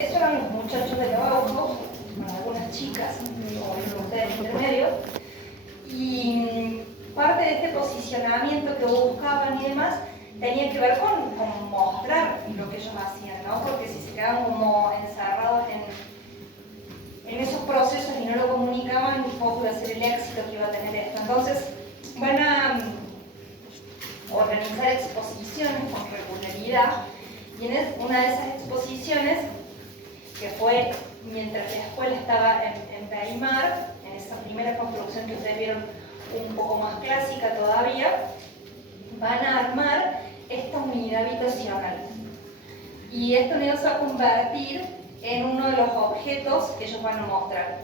Estos eran los muchachos de la Bauhaus, con algunas chicas, o ustedes intermedios, y parte de este posicionamiento que buscaban y demás tenía que ver con mostrar lo que ellos hacían, ¿no? Porque si se quedaban como encerrados en esos procesos y no lo comunicaban, poco iba a ser el éxito que iba a tener esto. Entonces van a organizar exposiciones con regularidad, y en una de esas exposiciones, que fue mientras la escuela estaba en Weimar, en esa primera construcción que ustedes vieron un poco más clásica todavía, van a armar esta unidad habitacional. Y esta unidad se va a convertir en uno de los objetos que ellos van a mostrar.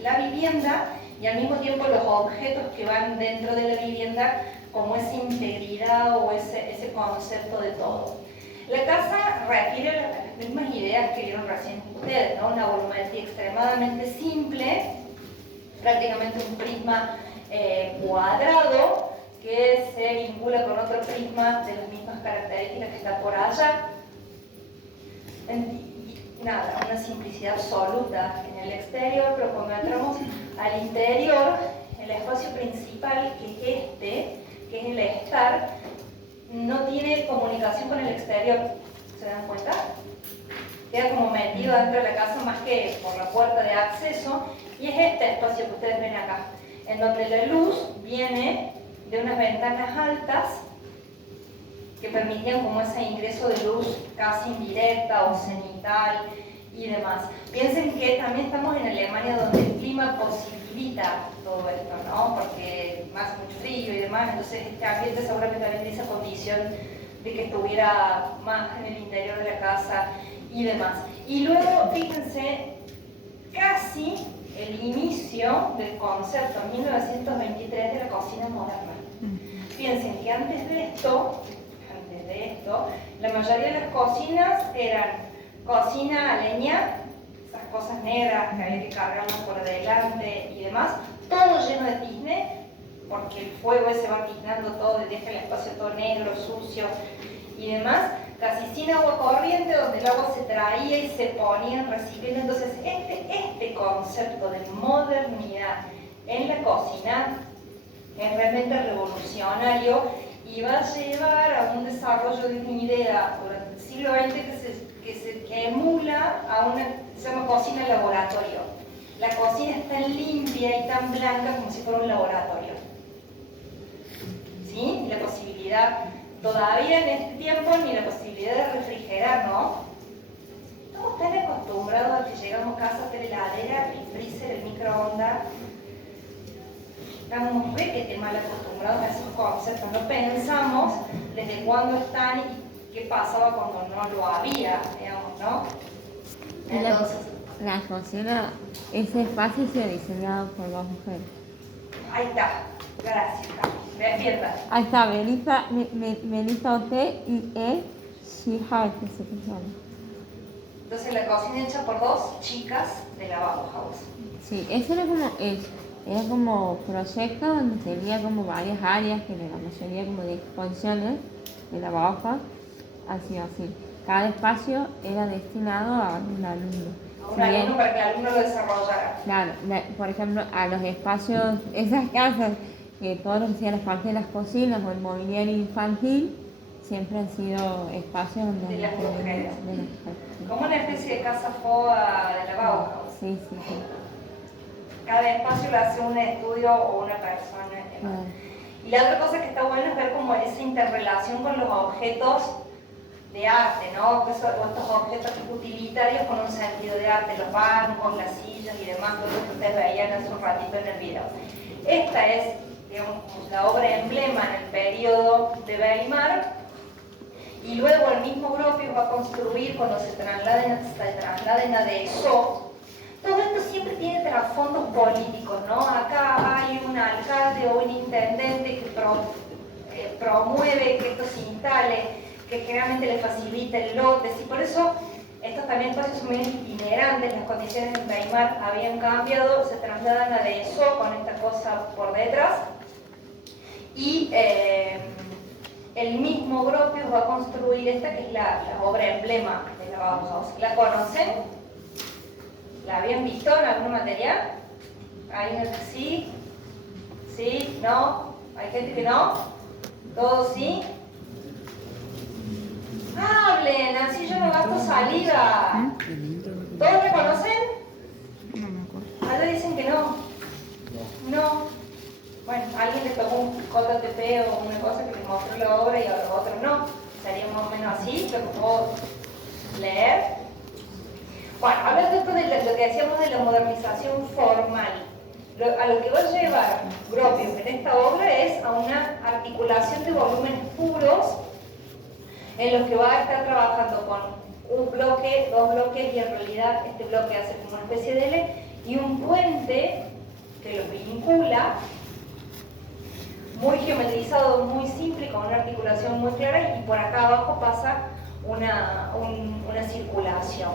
La vivienda y al mismo tiempo los objetos que van dentro de la vivienda como esa integridad o ese concepto de todo. La casa refiere a las mismas ideas que vieron recién ustedes, ¿no? Una volumetría extremadamente simple, prácticamente un prisma cuadrado que se vincula con otro prisma de las mismas características que está por allá. Nada, una simplicidad absoluta en el exterior, pero cuando entramos al interior, el espacio principal, que es este, que es el estar, no tiene comunicación con el exterior. ¿Se dan cuenta? Queda como metido dentro de la casa más que por la puerta de acceso, y es este espacio que ustedes ven acá, en donde la luz viene de unas ventanas altas que permitían como ese ingreso de luz casi indirecta o cenital y demás. Piensen que también estamos en Alemania, donde el clima posibilita todo esto, ¿no? Porque hace mucho frío y demás, entonces este ambiente seguramente también tiene esa condición de que estuviera más en el interior de la casa y demás. Y luego, fíjense, casi el inicio del concepto en 1923 de la cocina moderna. Piensen que antes de esto, la mayoría de las cocinas eran cocina a leña, esas cosas negras que había que cargarlas por delante y demás, todo lleno de tizne, porque el fuego ese va tiznando todo y deja el espacio todo negro, sucio y demás, casi sin agua corriente, donde el agua se traía y se ponía en recipiente. Entonces este concepto de modernidad en la cocina es realmente revolucionario y va a llevar a un desarrollo de una idea durante el siglo XX que emula a una que se llama cocina laboratorio. La cocina es tan limpia y tan blanca como si fuera un laboratorio. ¿Sí? La posibilidad, todavía en este tiempo, ni la posibilidad de refrigerar, ¿no? Estamos tan acostumbrados a que llegamos a casa a tener heladera, el freezer, el microondas. Estamos requete mal acostumbrados a esos conceptos, no pensamos desde cuándo están y qué pasaba cuando no lo había, digamos, ¿no? Entonces, la cocina, ese espacio se ha diseñado por dos mujeres. ahí está, gracias, despierta. Ahí está, Melissa Ote y Shihar, que se llama. Entonces la cocina hecha por dos chicas de la Bauhaus. Sí, eso era como proyecto donde tenía como varias áreas, que la mayoría como de exposiciones de la Bauhaus, así. Cada espacio era destinado a un alumno. A un alumno para que el alumno lo desarrollara. Claro, por ejemplo, a los espacios, esas casas, que todo lo que sea las partes de las cocinas o el mobiliario infantil, siempre han sido espacios donde de las mujeres. Como una especie de casa foda de la Bauhaus. Sí. Cada espacio lo hace un estudio o una persona. Y la otra cosa que está bueno es ver como esa interrelación con los objetos de arte, ¿no? Estos objetos utilitarios con un sentido de arte, los bancos, las sillas y demás, todo lo que ustedes veían hace un ratito en el video. Esta es, digamos, la obra emblema en el periodo de Weimar, y luego el mismo Gropius va a construir cuando se trasladen a Dessau. Todo esto siempre tiene trasfondos políticos, ¿no? Acá hay un alcalde o un intendente que promueve que esto se instale, que generalmente le facilita el lote, y por eso estos también espacios son medio itinerantes. Las condiciones en Weimar habían cambiado, se trasladan a Dessau con esta cosa por detrás, y el mismo Gropius va a construir esta, que es la obra emblema de la Bauhaus. ¿La conocen? ¿La habían visto en algún material? ¿Alguien que sí? ¿Sí? ¿No? ¿Hay gente que no? ¿Todos sí? ¡Hablen! Así yo no gasto saliva. ¿Todos la conocen? No me acuerdo. Allá dicen que no. No. Bueno, alguien les tomó un JTP o una cosa que les mostró la obra y a los otros no. Sería más o menos así, pero puedo leer. Bueno, hablando esto de lo que decíamos de la modernización formal, a lo que va a llevar Gropius en esta obra es a una articulación de volúmenes puros en los que va a estar trabajando con un bloque, dos bloques y en realidad este bloque hace como una especie de L y un puente que los vincula, muy geometrizado, muy simple, con una articulación muy clara y por acá abajo pasa una circulación.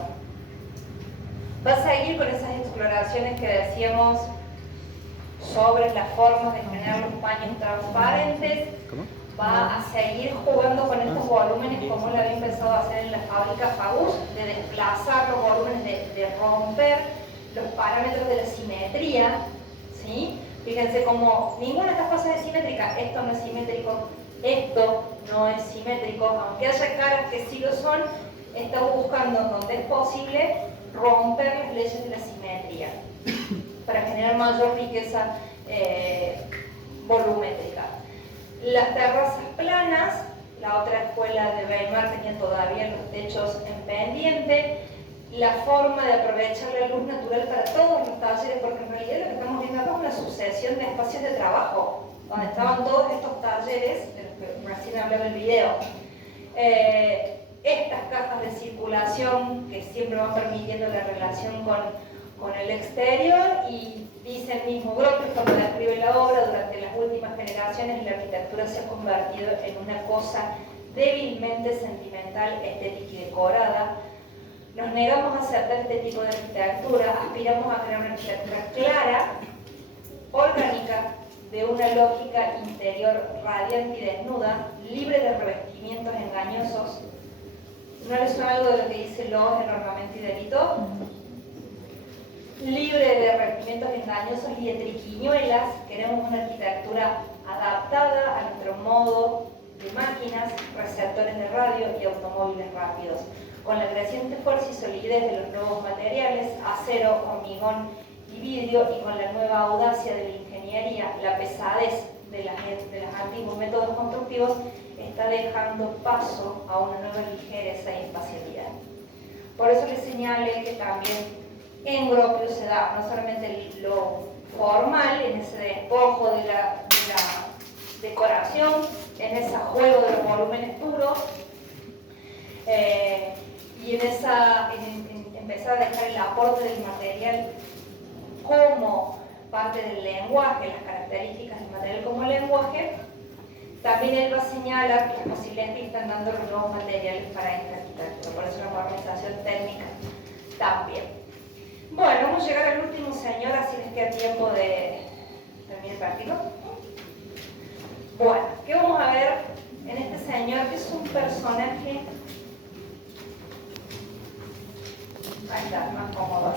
Va a seguir con esas exploraciones que decíamos sobre las formas de generar los paños transparentes. ¿Cómo? Va a seguir jugando con estos volúmenes como él había empezado a hacer en la fábrica Fagus, de desplazar los volúmenes, de romper los parámetros de la simetría, ¿sí? Fíjense como ninguna de estas cosas es simétrica, esto no es simétrico, esto no es simétrico, aunque haya caras que sí lo son, estamos buscando donde es posible romper las leyes de la simetría para generar mayor riqueza volumétrica. Las terrazas planas, la otra escuela de Weimar tenía todavía los techos en pendiente, la forma de aprovechar la luz natural para todos los talleres, porque en realidad lo que estamos viendo acá es una sucesión de espacios de trabajo, donde estaban todos estos talleres, de los que recién hablaba el video. Estas cajas de circulación que siempre van permitiendo la relación con el exterior y dice el mismo Gropius cuando describe la obra, durante las últimas generaciones la arquitectura se ha convertido en una cosa débilmente sentimental, estética y decorada. Nos negamos a aceptar este tipo de arquitectura, aspiramos a crear una arquitectura clara, orgánica, de una lógica interior radiante y desnuda, libre de revestimientos engañosos. ¿No les suena algo de lo que dice Loos en Ornamento y Delito? Libre de revestimientos engañosos y de triquiñuelas, queremos una arquitectura adaptada a nuestro modo de máquinas, receptores de radio y automóviles rápidos, con la creciente fuerza y solidez de los nuevos materiales, acero, hormigón y vidrio, y con la nueva audacia de la ingeniería, la pesadez de los antiguos métodos constructivos está dejando paso a una nueva ligereza y espacialidad. Por eso les señalé que también en Gropius se da no solamente lo formal, en ese despojo de la decoración, en ese juego de los volúmenes puros, y en empezar a dejar el aporte del material como parte del lenguaje, las características del material como lenguaje. También él va a señalar las posibilidades que están dando los nuevos materiales para esta arquitectura, por eso la modernización técnica también. Bueno, vamos a llegar al último señor, así les queda tiempo de terminar el partido. Bueno, ¿qué vamos a ver en este señor? Que es un personaje... Ahí está, más cómodo.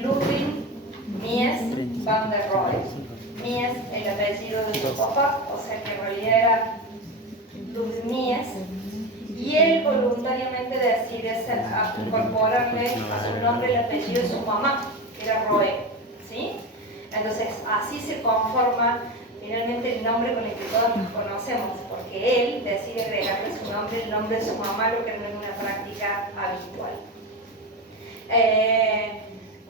Ludwig Mies van der Rohe. Mies, el apellido de su papá, o sea que en realidad era Ludwig Mies. Y él voluntariamente decide incorporarle a su nombre el apellido de su mamá, que era Rohe, ¿sí? Entonces, así se conforma finalmente el nombre con el que todos nos conocemos, porque él decide agregarle su nombre, el nombre de su mamá, lo que no es una práctica habitual.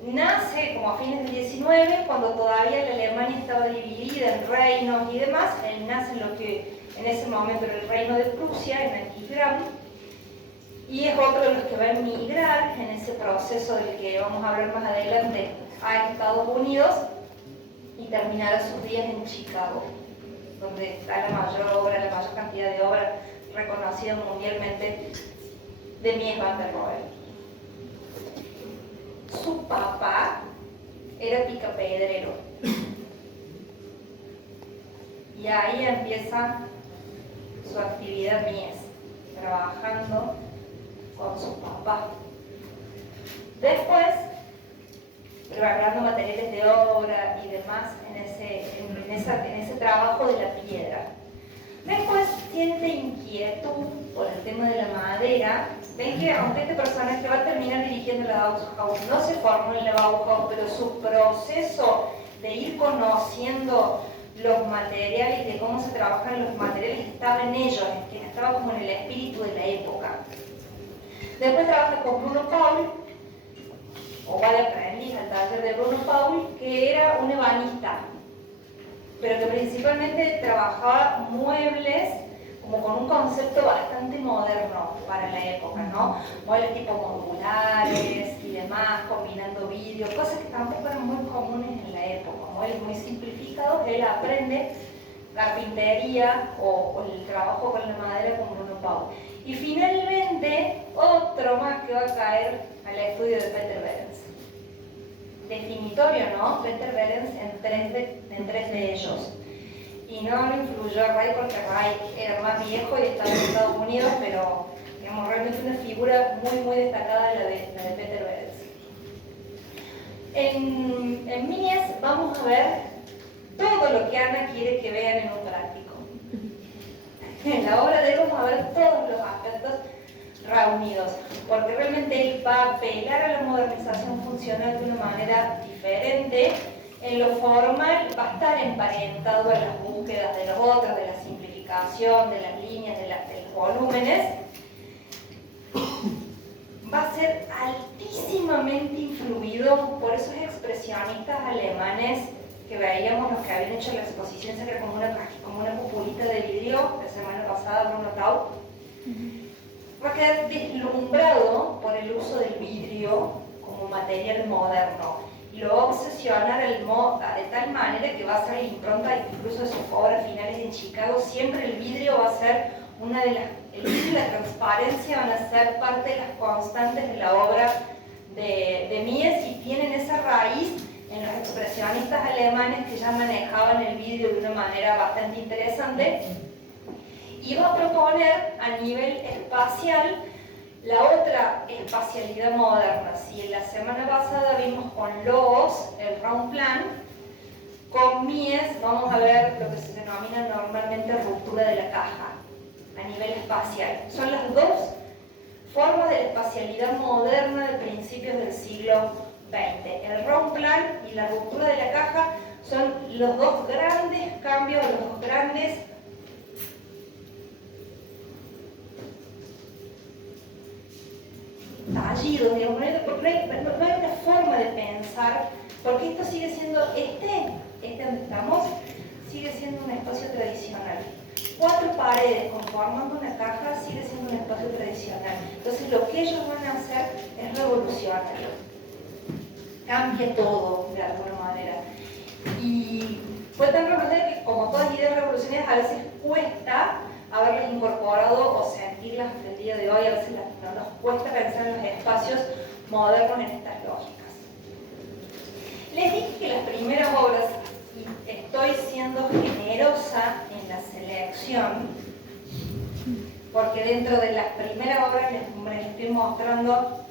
Nace como a fines del 19, cuando todavía la Alemania estaba dividida en reinos y demás. Él nace en lo que en ese momento era el reino de Prusia, en Aquisgrán, y es otro de los que va a emigrar en ese proceso del que vamos a hablar más adelante a Estados Unidos y terminará sus días en Chicago, donde está la mayor obra, la mayor cantidad de obras reconocidas mundialmente de Mies van der Rohe. Su papá era picapedrero y ahí empieza su actividad Mies, trabajando con su papá. Después, preparando materiales de obra y demás en ese trabajo de la piedra. Después siente inquietud por el tema de la madera. Ven que aunque este personaje va a terminar dirigiendo la Bauhaus, no se formó en la Bauhaus, pero su proceso de ir conociendo los materiales, de cómo se trabajan los materiales, estaba en ellos, que estaba como en el espíritu de la época. Después trabaja con Bruno Paul, o va de aprendiz al taller de Bruno Paul, que era un ebanista, pero que principalmente trabajaba muebles como con un concepto bastante moderno para la época, ¿no? Muebles tipo modulares y demás, combinando vidrio, cosas que tampoco eran muy comunes en la época, muebles muy simplificados. Él aprende carpintería o el trabajo con la madera con Bruno Paul. Y finalmente, otro más que va a caer al estudio de Peter Behrens. Definitorio, ¿no? Peter Behrens en tres de ellos. Y no lo influyó a Ray porque Ray era más viejo y estaba en Estados Unidos, pero digamos, realmente una figura muy destacada la de Peter Behrens. En Mies vamos a ver todo lo que Ana quiere que vean en un práctico. En la obra de él vamos a ver todos los aspectos reunidos, porque realmente él va a apelar a la modernización funcional de una manera diferente. En lo formal va a estar emparentado a las búsquedas de los otros, de la simplificación, de las líneas, de los volúmenes. Va a ser altísimamente influido por esos expresionistas alemanes que veíamos, los que habían hecho la exposición, que era como una cupulita de vidrio la semana pasada, Bruno Taub. Va a quedar deslumbrado por el uso del vidrio como material moderno. Y lo va a obsesionar de tal manera que va a ser la impronta incluso de sus obras finales en Chicago. Siempre el vidrio va a ser el vidrio y la transparencia van a ser parte de las constantes de la obra de Mies, y tienen esa raíz en los expresionistas alemanes que ya manejaban el vidrio de una manera bastante interesante. Y va a proponer a nivel espacial la otra espacialidad moderna. Si la semana pasada vimos con Logos el round plan, con Mies vamos a ver lo que se denomina normalmente ruptura de la caja a nivel espacial. Son las dos formas de la espacialidad moderna de principios del siglo XX. El round plan y la ruptura de la caja son los dos grandes cambios, los dos grandes tallidos, digamos, porque no hay una forma de pensar, porque esto sigue siendo, donde estamos, sigue siendo un espacio tradicional. 4 paredes conformando una caja sigue siendo un espacio tradicional. Entonces lo que ellos van a hacer es revolucionario. Cambia todo de alguna manera. Y fue tan revolucionario que, como todas ideas revolucionarias, a veces cuesta haberlas incorporado o sentirlas hasta el día de hoy. A veces nos cuesta pensar en los espacios modernos en estas lógicas. Les dije que las primeras obras, y estoy siendo generosa en la selección, porque dentro de las primeras obras les estoy mostrando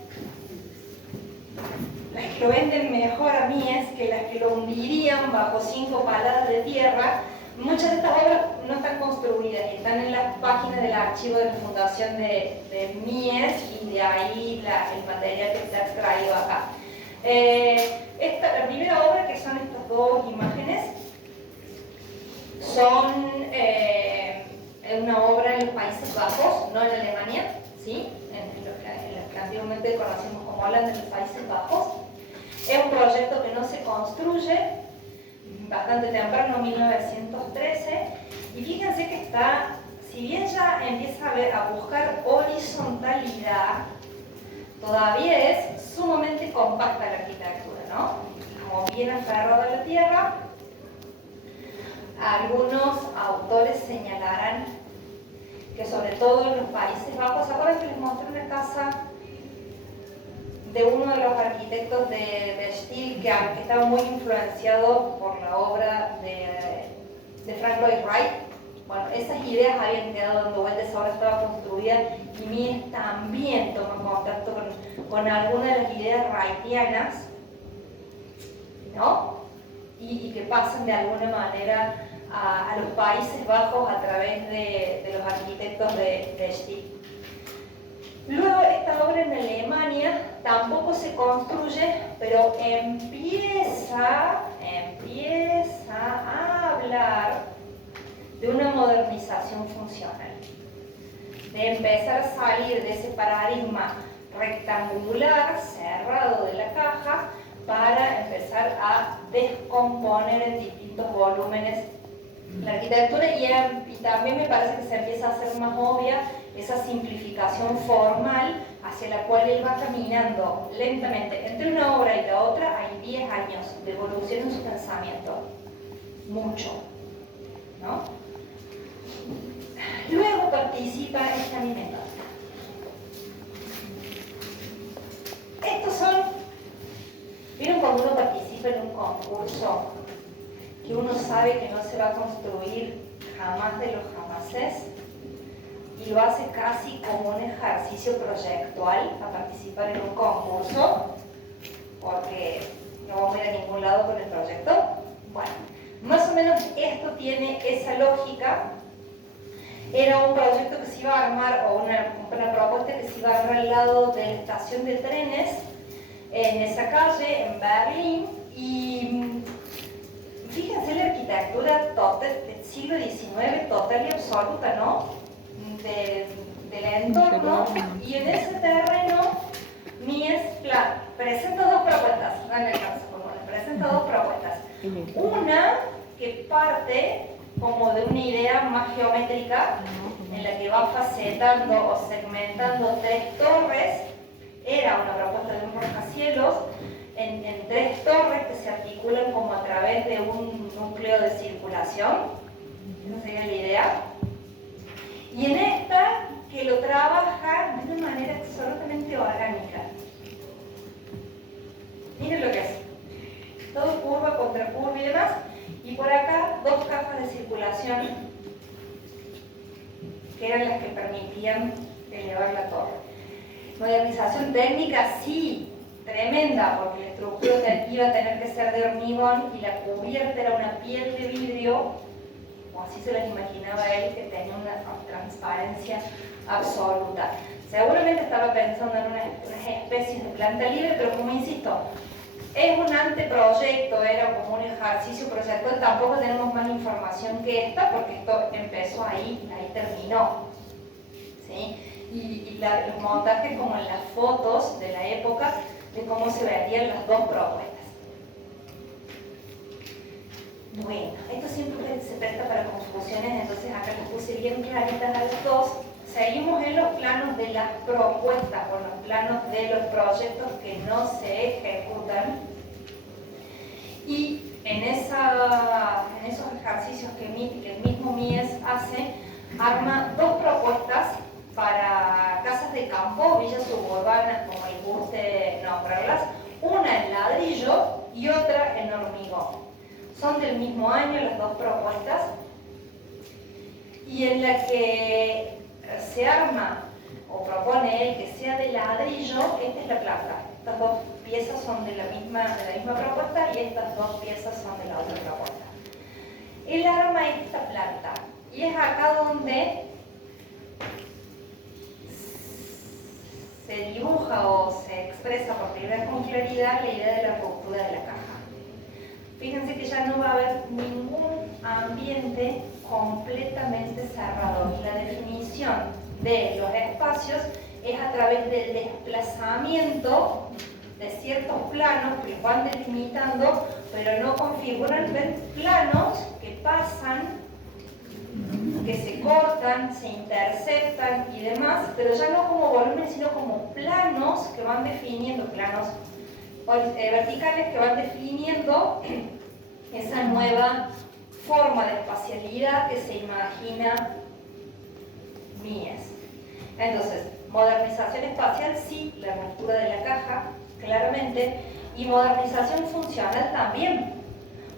las que lo venden mejor a Mies que las que lo hundirían bajo 5 paladas de tierra. Muchas de estas obras no están construidas y están en las páginas del archivo de la Fundación de Mies, y de ahí el material que está extraído acá. La primera obra, que son estas dos imágenes, son una obra en los Países Bajos, no en Alemania, ¿sí? en lo que antiguamente conocimos como Holanda, en los Países Bajos. Es un proyecto que no se construye, bastante temprano, 1913, y fíjense que está, si bien ya empieza a buscar horizontalidad, todavía es sumamente compacta la arquitectura, ¿no? Como bien aferrada a la tierra. Algunos autores señalarán que sobre todo en los Países Bajos, ¿se acuerdan que les mostré una casa de uno de los arquitectos de Stihl que estaba muy influenciado por la obra de Frank Lloyd Wright? Bueno, esas ideas habían quedado dando vueltas, ahora estaba construida y Mies también toma contacto con algunas de las ideas wrightianas, ¿no? Y que pasan de alguna manera a los Países Bajos a través de los arquitectos de Stieg. Luego esta obra en Alemania tampoco se construye, pero empieza a hablar de una modernización funcional, de empezar a salir de ese paradigma rectangular, cerrado de la caja, para empezar a descomponer en distintos volúmenes la arquitectura y también me parece que se empieza a hacer más obvia esa simplificación formal hacia la cual él va caminando lentamente. Entre una obra y la otra hay 10 años de evolución en su pensamiento, mucho, ¿no? Luego participa esta metódica. Estos son, ¿vieron cuando uno participa en un concurso que uno sabe que no se va a construir jamás de los jamases y lo hace casi como un ejercicio proyectual a participar en un concurso porque no vamos a ir a ningún lado con el proyecto? Bueno, más o menos esto tiene esa lógica. Era un proyecto que se iba a armar, o una propuesta que se iba a armar al lado de la estación de trenes en esa calle, en Berlín, y fíjense la arquitectura total, del siglo XIX, total y absoluta, ¿no? Del entorno, y en ese terreno Mies presenta dos propuestas, no en el caso común, presenta dos propuestas. Una que parte como de una idea más geométrica, en la que va facetando o segmentando tres torres. Era una propuesta de un rascacielos en tres torres que se articulan como a través de un núcleo de circulación. Esa sería la idea. Y en esta, que lo trabaja de una manera absolutamente orgánica. Miren lo que es. Todo curva contra curva y demás. Y por acá, dos cajas de circulación que eran las que permitían elevar la torre. Modernización técnica, sí, tremenda, porque la estructura iba a tener que ser de hormigón y la cubierta era una piel de vidrio, o así se las imaginaba él, que tenía una transparencia absoluta. Seguramente estaba pensando en unas especies de planta libre, pero como insisto, es un anteproyecto, era como un ejercicio proyectual, tampoco tenemos más información que esta, porque esto empezó ahí terminó. ¿Sí? Y los montajes como en las fotos de la época, de cómo se verían las dos propuestas. Bueno, esto siempre se presta para confusiones, entonces acá les puse bien claritas a las dos. Seguimos en los planos de las propuestas, o los planos de los proyectos que no se ejecutan. Y en esos ejercicios que el mismo Mies hace, arma dos propuestas para casas de campo, villas suburbanas, como le guste nombrarlas, una en ladrillo y otra en hormigón. Son del mismo año las dos propuestas, y en la que se arma o propone él que sea de ladrillo, esta es la planta. Estas dos piezas son de la misma propuesta y estas dos piezas son de la otra propuesta. Él arma esta planta y es acá donde se dibuja o se expresa por primera vez con claridad la idea de la ruptura de la caja. Fíjense que ya no va a haber ningún ambiente completamente cerrado. Y la definición de los espacios es a través del desplazamiento de ciertos planos que los van delimitando, pero no configuran planos que pasan, que se cortan, se interceptan y demás, pero ya no como volumen, sino como planos que van definiendo, planos verticales que van definiendo esa nueva forma de espacialidad que se imagina Mies. Entonces, modernización espacial, sí, la ruptura de la caja, claramente, y modernización funcional también,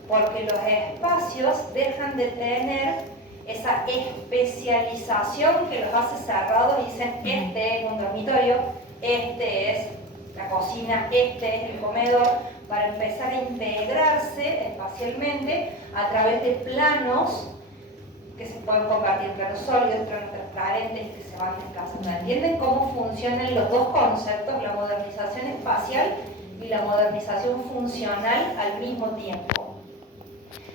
porque los espacios dejan de tener esa especialización que los hace cerrados y dicen, este es un dormitorio, este es la cocina, este es el comedor, para empezar a integrarse espacialmente a través de planos que se pueden convertir en planos sólidos, planos transparentes, que se van desplazando. ¿Entienden cómo funcionan los dos conceptos, la modernización espacial y la modernización funcional al mismo tiempo?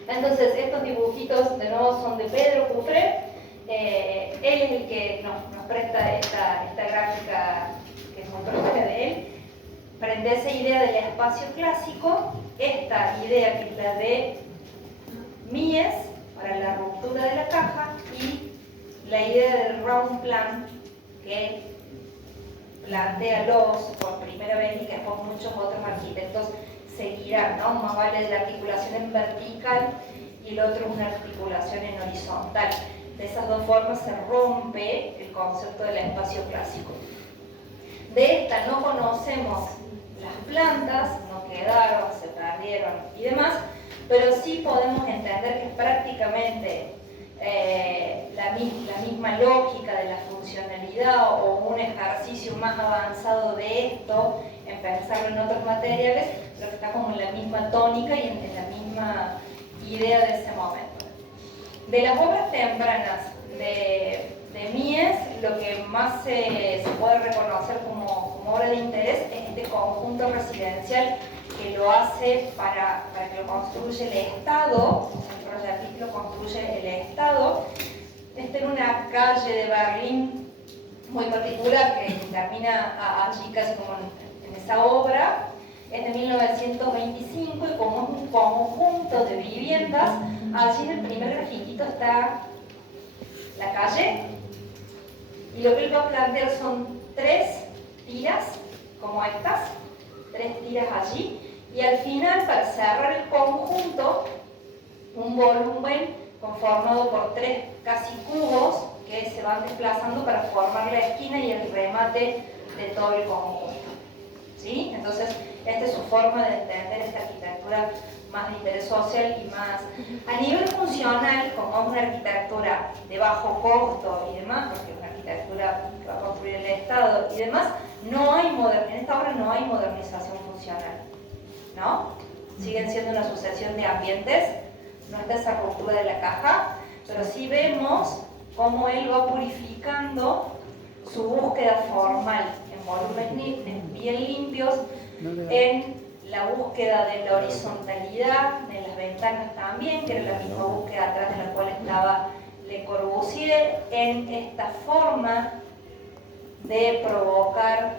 Entonces, estos dibujitos de nuevo son de Pedro Cufré. Él es el que nos presta esta gráfica que es muy propia de él. Frente a esa idea del espacio clásico, esta idea que es la de Mies para la ruptura de la caja y la idea del round plan que plantea Loos por primera vez y que después muchos otros arquitectos seguirán, ¿no? Más vale de la articulación en vertical y el otro una articulación en horizontal. De esas dos formas se rompe el concepto del espacio clásico. De esta no conocemos las plantas, no quedaron, se perdieron y demás, pero sí podemos entender que es prácticamente la misma lógica de la funcionalidad o un ejercicio más avanzado de esto, en pensarlo en otros materiales, pero que está como en la misma tónica y en la misma idea de ese momento. De las obras tempranas de Mies, lo que más se puede reconocer como obra de interés es este conjunto residencial que lo hace para que lo construye el Estado, el proyectista lo construye el Estado. Está en una calle de Berlín muy particular que termina allí casi como en esa obra. Es de 1925 y como es un conjunto de viviendas, allí en el primer grafiquito está la calle y lo que él va a plantear son 3 tiras como estas, 3 tiras allí, y al final, para cerrar el conjunto, un volumen conformado por 3 casi cubos que se van desplazando para formar la esquina y el remate de todo el conjunto. ¿Sí? Entonces, esta es su forma de entender esta arquitectura más de interés social y más a nivel funcional, como es una arquitectura de bajo costo y demás, porque es una arquitectura que va a construir el Estado y demás, en esta obra no hay modernización funcional, ¿no? Siguen siendo una sucesión de ambientes, no está esa ruptura de la caja, pero sí vemos cómo él va purificando su búsqueda formal en volúmenes bien limpios, en la búsqueda de la horizontalidad, en las ventanas también, que era la misma búsqueda atrás de la cual estaba Le Corbusier, en esta forma de provocar,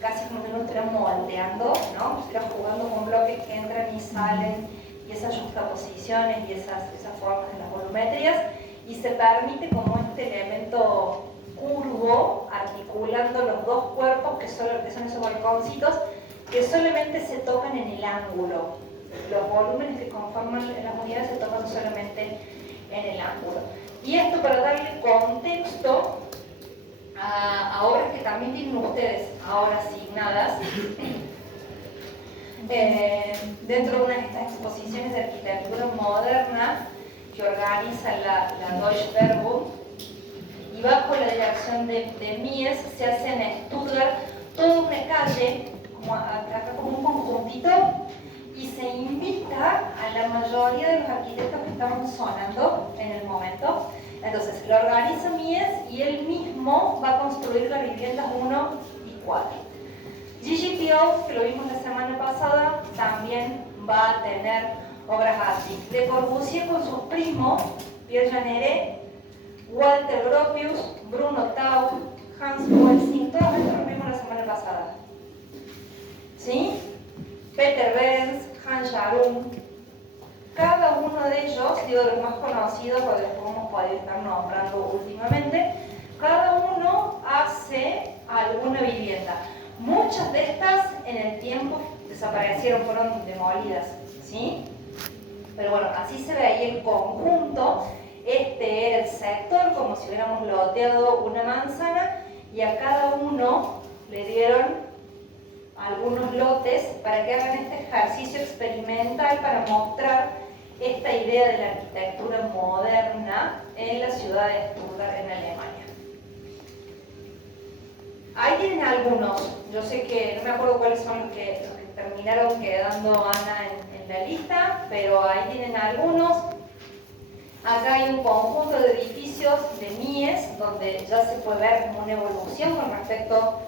casi como que uno estuviera moldeando, ¿no? Estuviera jugando con bloques que entran y salen, y esas juxtaposiciones y esas formas de las volumétricas, y se permite como este elemento curvo, articulando los dos cuerpos que son esos balconcitos, que solamente se tocan en el ángulo. Los volúmenes que conforman las unidades se tocan solamente en el ángulo. Y esto para darle contexto a obras que también tienen ustedes ahora asignadas dentro de una de estas exposiciones de arquitectura moderna que organiza la Deutsche Werbung, y bajo la dirección de Mies se hace en Stuttgart toda una calle acá como un conjuntito, y se invita a la mayoría de los arquitectos que estaban sonando en el momento. Entonces lo organiza Mies y él mismo va a construir las viviendas 1 y 4. Gigi Piau, que lo vimos la semana pasada, también va a tener obras así. Le Corbusier con sus primos, Pierre Jeanneret, Walter Gropius, Bruno Taub, Hans Welsing, todos estos los vimos la semana pasada. ¿Sí? Peter Benz, Hans Jarum, cada uno de ellos, digo de los más conocidos, o de los que hemos podido estar nombrando últimamente, cada uno hace alguna vivienda. Muchas de estas en el tiempo desaparecieron, fueron demolidas, ¿sí? Pero bueno, así se ve ahí el conjunto. Este era el sector, como si hubiéramos loteado una manzana, y a cada uno le dieron algunos lotes para que hagan este ejercicio experimental para mostrar esta idea de la arquitectura moderna en la ciudad de Stuttgart, en Alemania. Ahí tienen algunos, yo sé que no me acuerdo cuáles son los que terminaron quedando Ana en la lista, pero ahí tienen algunos. Acá hay un conjunto de edificios de Mies, donde ya se puede ver como una evolución con respecto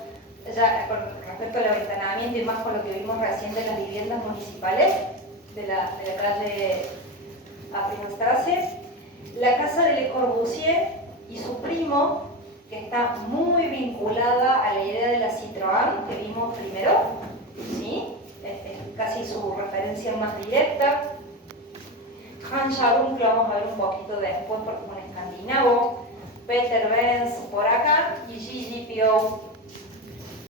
al aventanamiento y más con lo que vimos recién de las viviendas municipales de la calle Aprinstrasse. La casa de Le Corbusier y su primo, que está muy vinculada a la idea de la Citroën que vimos primero, ¿sí? Es casi su referencia más directa. Hans Scharoun, que lo vamos a ver un poquito después porque es un escandinavo. Peter Benz por acá y Gigi Pio